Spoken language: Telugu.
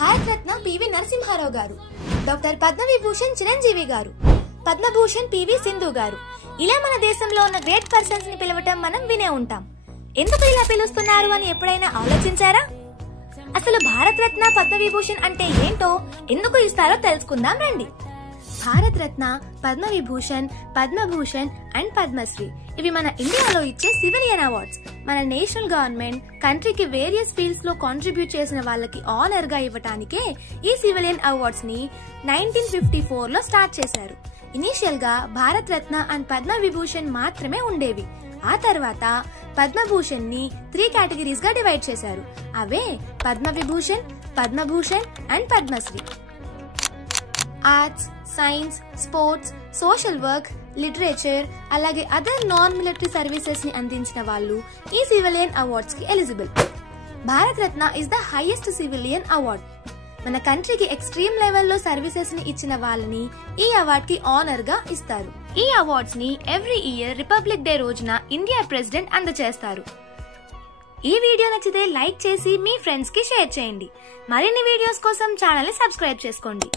భారత రత్న పివి నరసింహారావు గారు, డాక్టర్ పద్మవిభూషణ్ చిరంజీవి గారు, పద్మభూషణ్ పివి సింధు గారు, ఇలా మన దేశంలో ఉన్న గ్రేట్ పర్సన్స్ ని పిలవటం మనం వినే ఉంటాం. ఎందుకు ఇలా పిలుస్తున్నారు అని ఎప్పుడైనా ఆలోచించారా? అసలు భారత రత్న పద్మవిభూషణ్ అంటే ఏంటో, ఎందుకు ఇస్తారో తెలుసుకుందాం రండి. భారత రత్న, పద్మవిభూషణ్, పద్మభూషణ్ అండ్ పద్మశ్రీ ఇవి మన ఇండియాలో ఇచ్చే సివిలియన్ అవార్డ్స్. మన నేషనల్ గవర్నమెంట్ కంట్రీకి వేరియస్ ఫీల్డ్స్ లో కాంట్రిబ్యూట్ చేసిన వాళ్ళకి ఆనర్ గా ఇవ్వటానికే ఈ సివిలియన్ అవార్డ్స్ ని 1954 లో స్టార్ట్ చేశారు. ఇనీషియల్ గా భారత రత్న అండ్ పద్మవిభూషణ్ మాత్రమే ఉండేవి. ఆ తర్వాత పద్మభూషణ్ ని 3 కేటగిరీస్ గా డివైడ్ చేశారు. అవే Padma Vibhushan, Padma Bhushan and Padma Shri. Arts, science, sports, social work, literature అలాగే అదర్ నాన్ మిలిటరీ సర్వీసెస్ ని అందించిన వాళ్ళు ఈ సివిలియన్ అవార్డ్స్ కి eligible. Bharat Ratna is the highest civilian award. మన కంట్రీకి ఎక్స్ట్రీమ్ లెవెల్లో సర్వీసెస్ ని ఇచ్చిన వాళ్ళని ఈ అవార్డ్ కి ఆనర్ గా ఇస్తారు. ఈ అవార్డ్స్ ని ఎవ్రీ ఇయర్ రిపబ్లిక్ డే రోజున ఇండియా ప్రెసిడెంట్ అందజేస్తారు. ఈ వీడియో నచ్చితే లైక్ చేసి మీ ఫ్రెండ్స్ కి షేర్ చేయండి. మరిన్ని వీడియోస్ కోసం ఛానల్ ని సబ్స్క్రైబ్ చేసుకోండి.